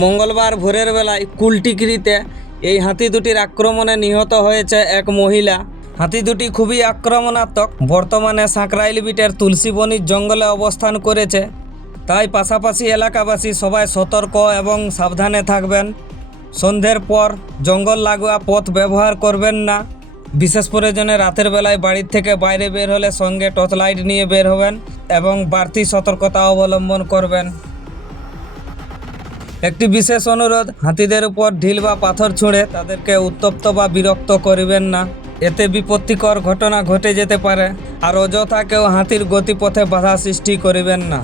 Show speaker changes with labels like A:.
A: মঙ্গলবার ভোরের বেলায় কুলটিগিরিতে এই হাতি দুটির আক্রমণে নিহত হয়েছে এক মহিলা। হাতি দুটি খুবই আক্রমণাত্মক। বর্তমানে সাঁকরাইল বিটের তুলসীবনির জঙ্গলে অবস্থান করেছে। তাই পাশাপাশি এলাকাবাসী সবাই সতর্ক এবং সাবধানে থাকবেন। সন্ধ্যের পর জঙ্গল লাগোয়া পথ ব্যবহার করবেন না। বিশেষ প্রয়োজনে রাতের বেলায় বাড়ির থেকে বাইরে বের হলে সঙ্গে টর্চ লাইট নিয়ে বের হবেন এবং বাড়তি সতর্কতা অবলম্বন করবেন। একটি বিশেষ অনুরোধ, হাতিদের উপর ঢিল বা পাথর ছুঁড়ে তাদেরকে উত্তপ্ত বা বিরক্ত করিবেন না। এতে বিপত্তিকর ঘটনা ঘটে যেতে পারে, আর অযথা কেউ হাতির গতিপথে বাধা সৃষ্টি করিবেন না।